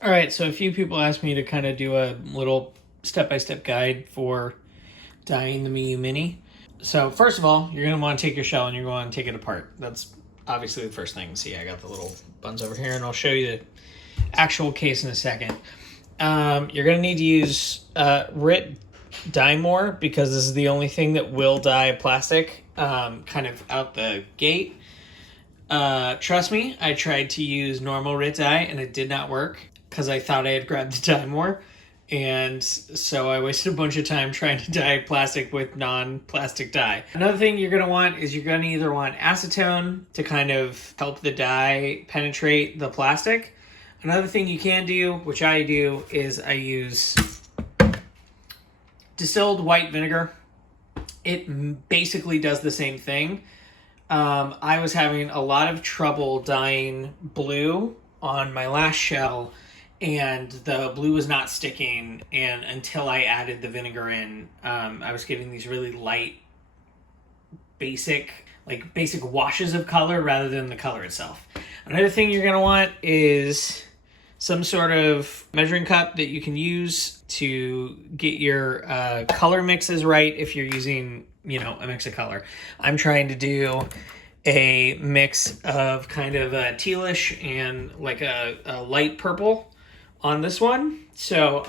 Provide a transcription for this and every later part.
All right, so a few people asked me to kind of do a little step-by-step guide for dyeing the Miyoo Mini. So first of all, you're going to want to take your shell and you're going to take it apart. That's obviously the first thing. See, I got the little buns over here, and I'll show you the actual case in a second. You're going to need to use RIT Dye More because this is the only thing that will dye plastic kind of out the gate. Trust me, I tried to use normal RIT dye and it did not work because I thought I had grabbed the dye more. And so I wasted a bunch of time trying to dye plastic with non-plastic dye. Another thing you're going to want is you're going to either want acetone to kind of help the dye penetrate the plastic. Another thing you can do, which I do, is I use distilled white vinegar. It basically does the same thing. I was having a lot of trouble dyeing blue on my last shell, and the blue was not sticking, and until I added the vinegar in, I was getting these really light, basic washes of color rather than the color itself. Another thing you're going to want is some sort of measuring cup that you can use to get your color mixes right if you're using, a mix of color. I'm trying to do a mix of kind of a tealish and like a light purple on this one. So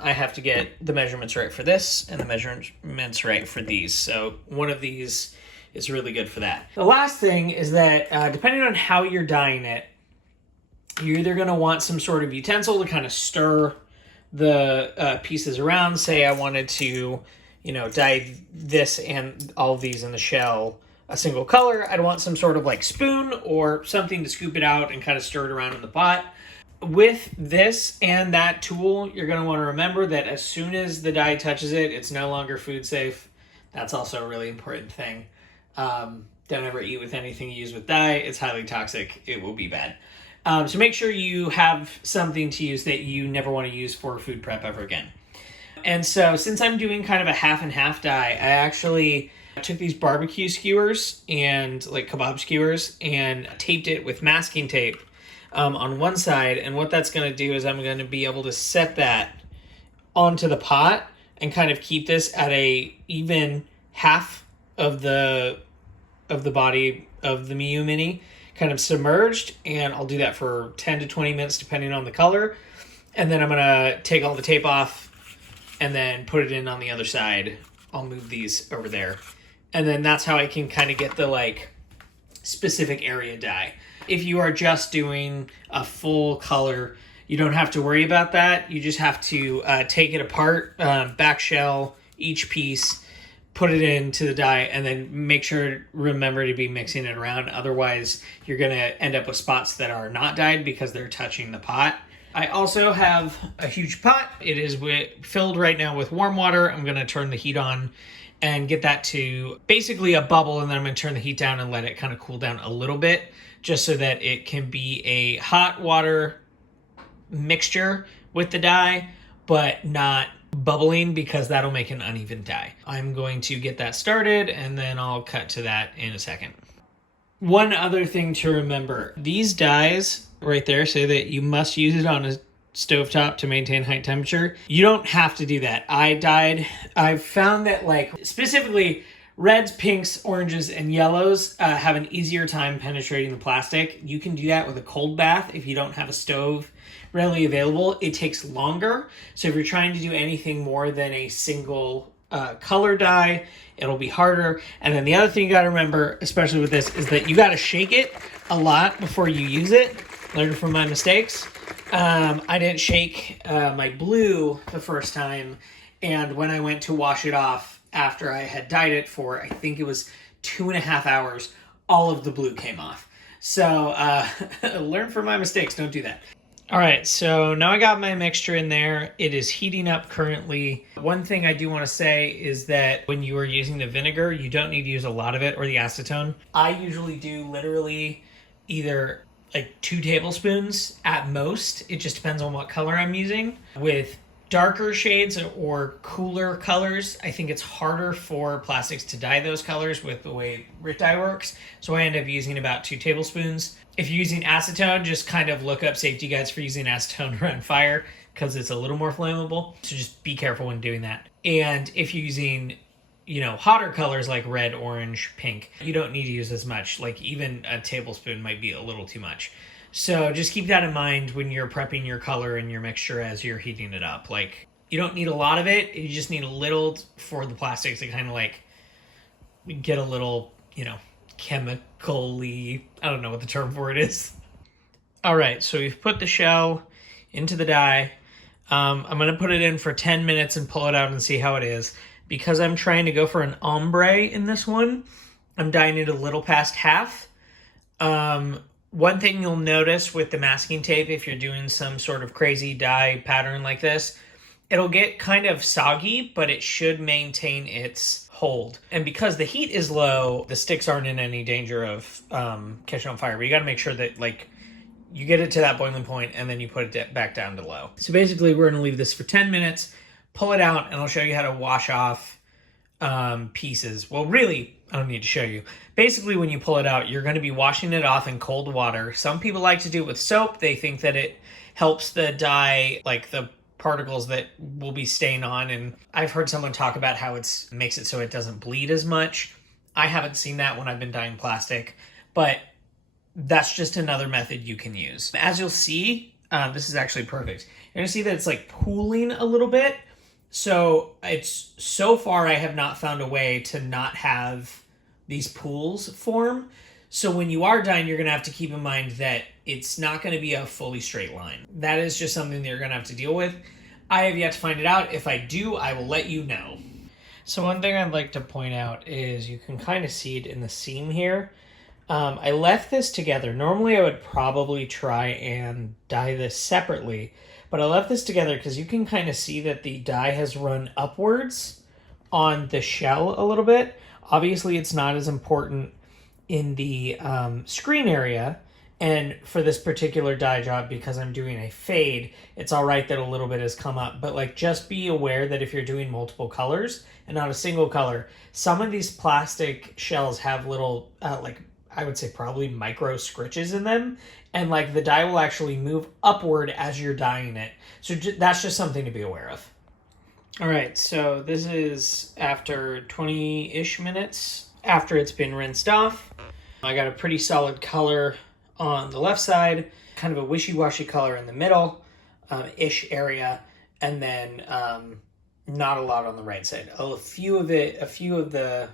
I have to get the measurements right for this and the measurements right for these. So one of these is really good for that. The last thing is that depending on how you're dyeing it, you're either going to want some sort of utensil to kind of stir the pieces around. Say I wanted to, dye this and all of these in the shell a single color. I'd want some sort of like spoon or something to scoop it out and kind of stir it around in the pot. With this and that tool, you're going to want to remember that as soon as the dye touches it, it's no longer food safe. That's also a really important thing. Don't ever eat with anything you use with dye. It's highly toxic. It will be bad. So make sure you have something to use that you never want to use for food prep ever again. And so since I'm doing kind of a half and half dye, I actually took these barbecue skewers and like kebab skewers and taped it with masking tape on one side. And what that's going to do is I'm going to be able to set that onto the pot and kind of keep this at a even half of the body of the Miyoo Mini kind of submerged, and I'll do that for 10 to 20 minutes depending on the color. And then I'm going to take all the tape off and then put it in on the other side. I'll move these over there. And then that's how I can kind of get the like specific area dye. If you are just doing a full color, you don't have to worry about that. You just have to take it apart, back shell each piece, put it into the dye, and then remember to be mixing it around. Otherwise, you're going to end up with spots that are not dyed because they're touching the pot. I also have a huge pot. It is filled right now with warm water. I'm going to turn the heat on and get that to basically a bubble, and then I'm going to turn the heat down and let it kind of cool down a little bit, just so that it can be a hot water mixture with the dye, but not bubbling, because that'll make an uneven dye. I'm going to get that started and then I'll cut to that in a second. One other thing to remember, these dyes right there say that you must use it on a stovetop to maintain high temperature. You don't have to do that. I've found that like specifically reds, pinks, oranges, and yellows have an easier time penetrating the plastic. You can do that with a cold bath if you don't have a stove readily available. It takes longer. So if you're trying to do anything more than a single color dye, it'll be harder. And then the other thing you got to remember, especially with this, is that you got to shake it a lot before you use it. Learn from my mistakes. I didn't shake my blue the first time, and when I went to wash it off after I had dyed it for, I think it was 2.5 hours, all of the blue came off. So learn from my mistakes. Don't do that. All right, so now I got my mixture in there. It is heating up currently. One thing I do want to say is that when you are using the vinegar, you don't need to use a lot of it, or the acetone. I usually do literally either like 2 tablespoons at most. It just depends on what color I'm using, with darker shades or cooler colors, I think it's harder for plastics to dye those colors with the way Rit dye works. So I end up using about 2 tablespoons. If you're using acetone, just kind of look up safety guides for using acetone around fire because it's a little more flammable. So just be careful when doing that. And if you're using, hotter colors like red, orange, pink, you don't need to use as much. Like even a tablespoon might be a little too much. So just keep that in mind when you're prepping your color and your mixture as you're heating it up. Like, you don't need a lot of it. You just need a little for the plastics to kind of like get a little, chemically, I don't know what the term for it is. All right, so we've put the shell into the dye. I'm going to put it in for 10 minutes and pull it out and see how it is. Because I'm trying to go for an ombre in this one, I'm dyeing it a little past half. One thing you'll notice with the masking tape, if you're doing some sort of crazy dye pattern like this, it'll get kind of soggy, but it should maintain its hold. And because the heat is low, the sticks aren't in any danger of catching on fire. But you got to make sure that you get it to that boiling point and then you put it back down to low. So basically we're going to leave this for 10 minutes, pull it out, and I'll show you how to wash off pieces. Well, really, I don't need to show you. Basically, when you pull it out, you're going to be washing it off in cold water. Some people like to do it with soap. They think that it helps the dye, like the particles that will be staying on. And I've heard someone talk about how it makes it so it doesn't bleed as much. I haven't seen that when I've been dyeing plastic, but that's just another method you can use. As you'll see, this is actually perfect. You're going to see that it's like pooling a little bit. So far I have not found a way to not have these pools form. So when you are dyeing, you're going to have to keep in mind that it's not going to be a fully straight line. That is just something that you're going to have to deal with. I have yet to find it out. If I do, I will let you know. So one thing I'd like to point out is you can kind of see it in the seam here. I left this together. Normally I would probably try and dye this separately, but I left this together because you can kind of see that the dye has run upwards on the shell a little bit. Obviously, it's not as important in the screen area. And for this particular dye job, because I'm doing a fade, it's all right that a little bit has come up. But just be aware that if you're doing multiple colors and not a single color, some of these plastic shells have little, I would say probably micro scritches in them. And the dye will actually move upward as you're dyeing it. So that's just something to be aware of. All right, so this is after 20-ish minutes after it's been rinsed off. I got a pretty solid color on the left side, kind of a wishy-washy color in the middle, ish area, and then not a lot on the right side. A few of the,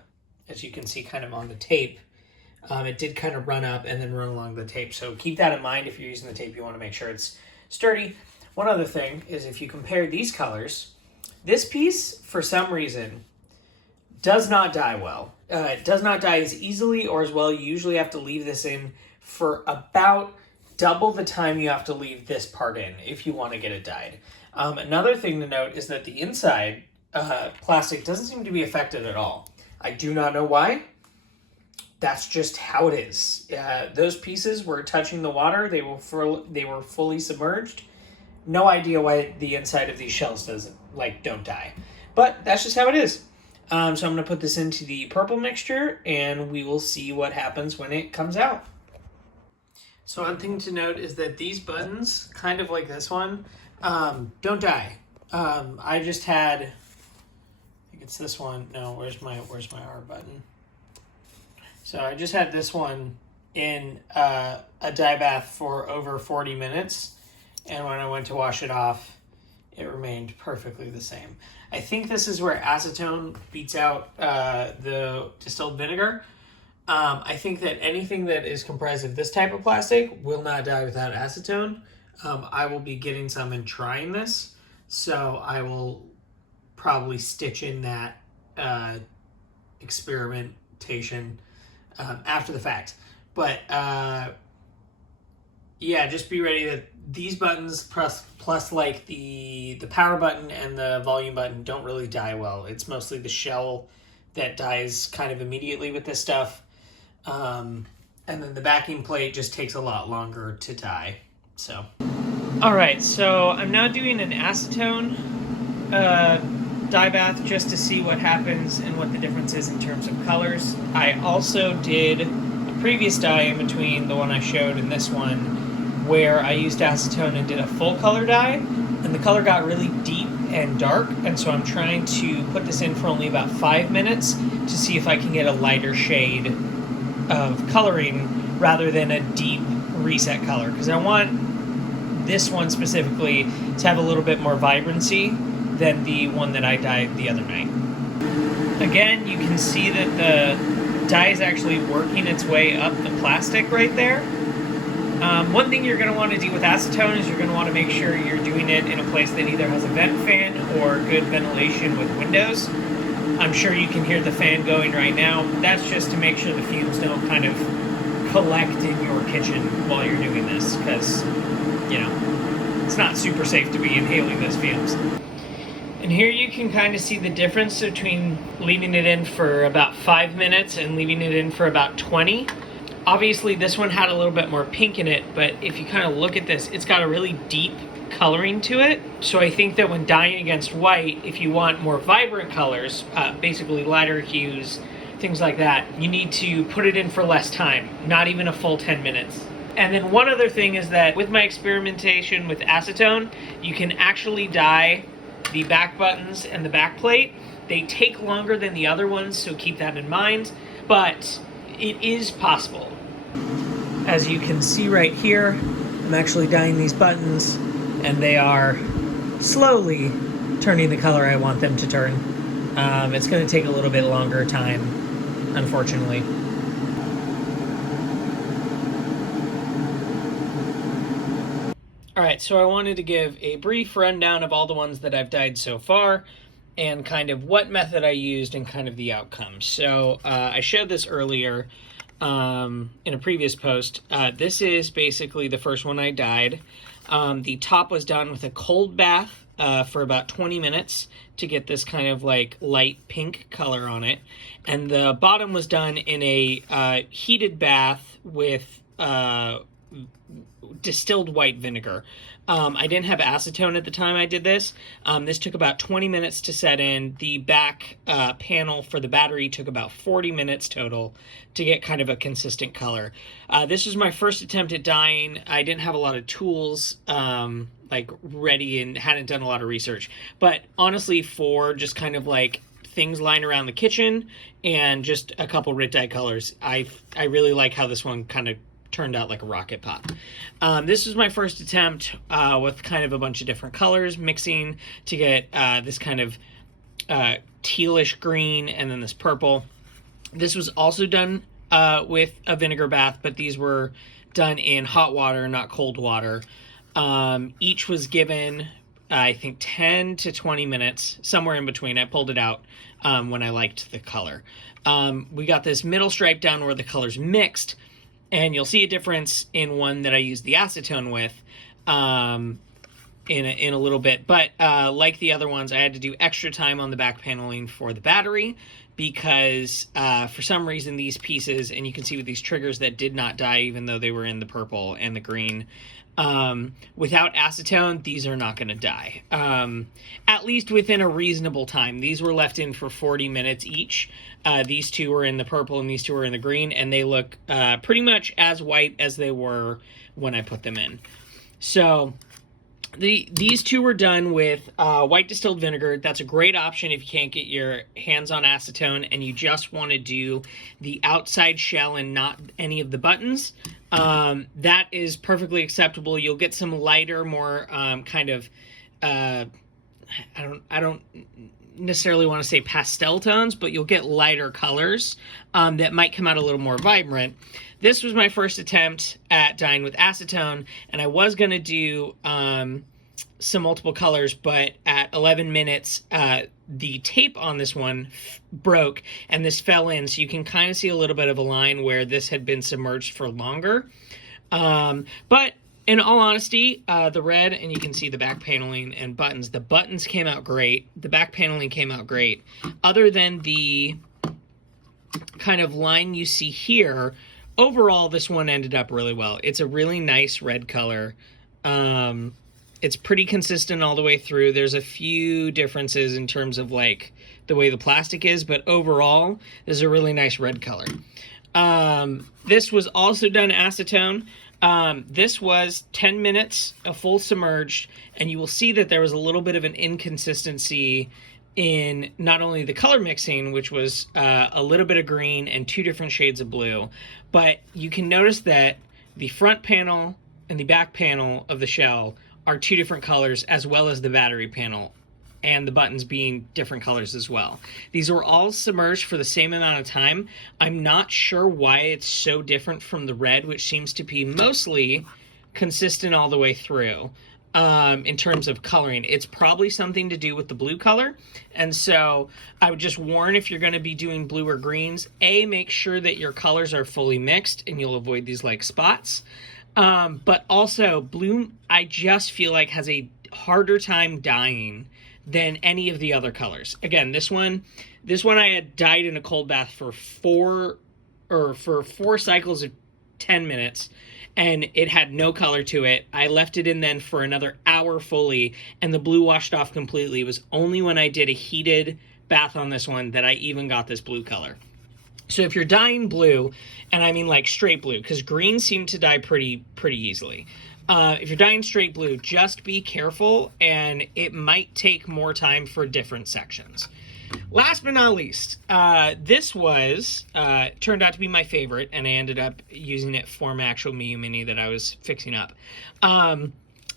as you can see kind of on the tape, it did kind of run up and then run along the tape. So keep that in mind. If you're using the tape, you want to make sure it's sturdy. One other thing is if you compare these colors, this piece, for some reason, does not dye well. It does not dye as easily or as well. You usually have to leave this in for about double the time you have to leave this part in if you want to get it dyed. Another thing to note is that the inside plastic doesn't seem to be affected at all. I do not know why. That's just how it is. Those pieces were touching the water. They were fully submerged. No idea why the inside of these shells don't dye. But that's just how it is. So I'm going to put this into the purple mixture, and we will see what happens when it comes out. So one thing to note is that these buttons, kind of like this one, don't dye. I just had, I think it's this one. No, where's my R button? So I just had this one in a dye bath for over 40 minutes. And when I went to wash it off, it remained perfectly the same. I think this is where acetone beats out the distilled vinegar. I think that anything that is comprised of this type of plastic will not dye without acetone. I will be getting some and trying this, so I will probably stitch in that experimentation after the fact. But yeah, just be ready that these buttons plus like the power button and the volume button don't really dye well. It's mostly the shell that dyes kind of immediately with this stuff. And then the backing plate just takes a lot longer to dye. So, all right, so I'm now doing an acetone dye bath just to see what happens and what the difference is in terms of colors. I also did a previous dye in between the one I showed and this one, where I used acetone and did a full color dye, and the color got really deep and dark, and so I'm trying to put this in for only about 5 minutes to see if I can get a lighter shade of coloring rather than a deep reset color, because I want this one specifically to have a little bit more vibrancy than the one that I dyed the other night. Again, you can see that the dye is actually working its way up the plastic right there. One thing you're going to want to do with acetone is you're going to want to make sure you're doing it in a place that either has a vent fan or good ventilation with windows. I'm sure you can hear the fan going right now. That's just to make sure the fumes don't kind of collect in your kitchen while you're doing this, because, you know, it's not super safe to be inhaling those fumes. And here you can kind of see the difference between leaving it in for about 5 minutes and leaving it in for about 20. Obviously this one had a little bit more pink in it, but if you kind of look at this, it's got a really deep coloring to it. So I think that when dyeing against white, if you want more vibrant colors, basically lighter hues, things like that, you need to put it in for less time, not even a full 10 minutes. And then one other thing is that with my experimentation with acetone, you can actually dye the back buttons and the back plate. They take longer than the other ones, so keep that in mind, but it is possible. As you can see right here, I'm actually dyeing these buttons, and they are slowly turning the color I want them to turn. It's going to take a little bit longer time, unfortunately. Alright, so I wanted to give a brief rundown of all the ones that I've dyed so far, and kind of what method I used and kind of the outcome. So I showed this earlier in a previous post. This is basically the first one I dyed. The top was done with a cold bath for about 20 minutes to get this kind of like light pink color on it. And the bottom was done in a heated bath with distilled white vinegar. I didn't have acetone at the time I did this. This took about 20 minutes to set in. The back panel for the battery took about 40 minutes total to get kind of a consistent color. This was my first attempt at dyeing. I didn't have a lot of tools like ready and hadn't done a lot of research. But honestly, for just kind of like things lying around the kitchen and just a couple Rit dye colors, I really like how this one kind of turned out like a Rocket Pop. This was my first attempt with kind of a bunch of different colors mixing to get this kind of tealish green and then this purple. This was also done with a vinegar bath, but these were done in hot water, not cold water. Each was given, I think, 10 to 20 minutes, somewhere in between. I pulled it out when I liked the color. We got this middle stripe down where the colors mixed, and you'll see a difference in one that I used the acetone with in a little bit. But like the other ones, I had to do extra time on the back paneling for the battery because for some reason these pieces, and you can see with these triggers that did not dye even though they were in the purple and the green, without acetone, these are not going to dye. At least within a reasonable time. These were left in for 40 minutes each. These two were in the purple and these two were in the green, and they look pretty much as white as they were when I put them in. So these two were done with white distilled vinegar. That's a great option if you can't get your hands on acetone and you just want to do the outside shell and not any of the buttons. That is perfectly acceptable. You'll get some lighter, more kind of I don't necessarily want to say pastel tones, but you'll get lighter colors that might come out a little more vibrant. This was my first attempt at dyeing with acetone, and I was going to do some multiple colors, but at 11 minutes, the tape on this one broke, and this fell in, so you can kind of see a little bit of a line where this had been submerged for longer. But in all honesty, the red, and you can see the back paneling and buttons, the buttons came out great. The back paneling came out great. Other than the kind of line you see here, overall, this one ended up really well. It's a really nice red color. It's pretty consistent all the way through. There's a few differences in terms of like the way the plastic is, but overall, this is a really nice red color. This was also done acetone. This was 10 minutes, a full submerged, and you will see that there was a little bit of an inconsistency in not only the color mixing, which was a little bit of green and 2 different shades of blue, but you can notice that the front panel and the back panel of the shell are 2 different colors, as well as the battery panel and the buttons being different colors as well. These were all submerged for the same amount of time. I'm not sure why it's so different from the red, which seems to be mostly consistent all the way through. In terms of coloring, it's probably something to do with the blue color. And so I would just warn, if you're going to be doing blue or greens, make sure that your colors are fully mixed and you'll avoid these like spots. But also blue, I just feel like has a harder time dyeing than any of the other colors. Again, this one I had dyed in a cold bath for 4 cycles of 10 minutes, and it had no color to it. I left it in then for another hour fully, and the blue washed off completely. It was only when I did a heated bath on this one that I even got this blue color. So if you're dyeing blue, and I mean like straight blue, because greens seem to dye pretty easily. If you're dyeing straight blue, just be careful, and it might take more time for different sections. Last but not least, this was turned out to be my favorite, and I ended up using it for my actual Miyoo Mini that I was fixing up.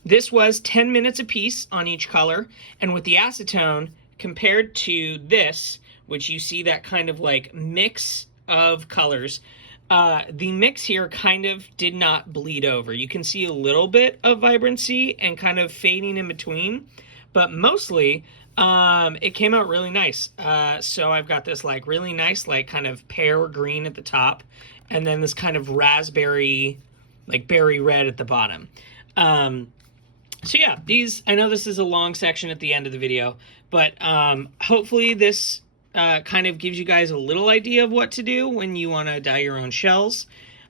This was 10 minutes a piece on each color, and with the acetone, compared to this, which you see that kind of like mix of colors, the mix here kind of did not bleed over. You can see a little bit of vibrancy and kind of fading in between, but mostly it came out really nice. So I've got this like really nice like kind of pear green at the top, and then this kind of raspberry, like berry red at the bottom. So yeah, I know this is a long section at the end of the video, but hopefully this kind of gives you guys a little idea of what to do when you want to dye your own shells.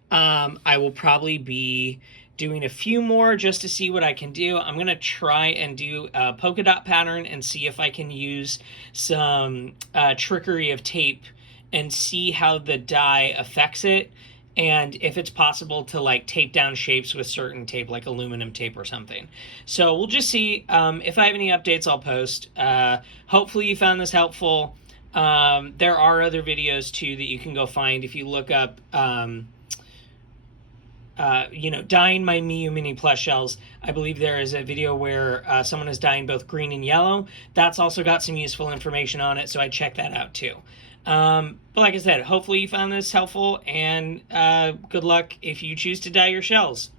I will probably be doing a few more just to see what I can do. I'm going to try and do a polka dot pattern and see if I can use some trickery of tape and see how the dye affects it, and if it's possible to like tape down shapes with certain tape, like aluminum tape or something. So we'll just see. If I have any updates, I'll post. Hopefully you found this helpful. There are other videos too that you can go find if you look up dyeing my Miyoo Mini plush shells. I believe there is a video where someone is dyeing both green and yellow. That's also got some useful information on it, so I check that out too. But like I said, hopefully you found this helpful, and good luck if you choose to dye your shells.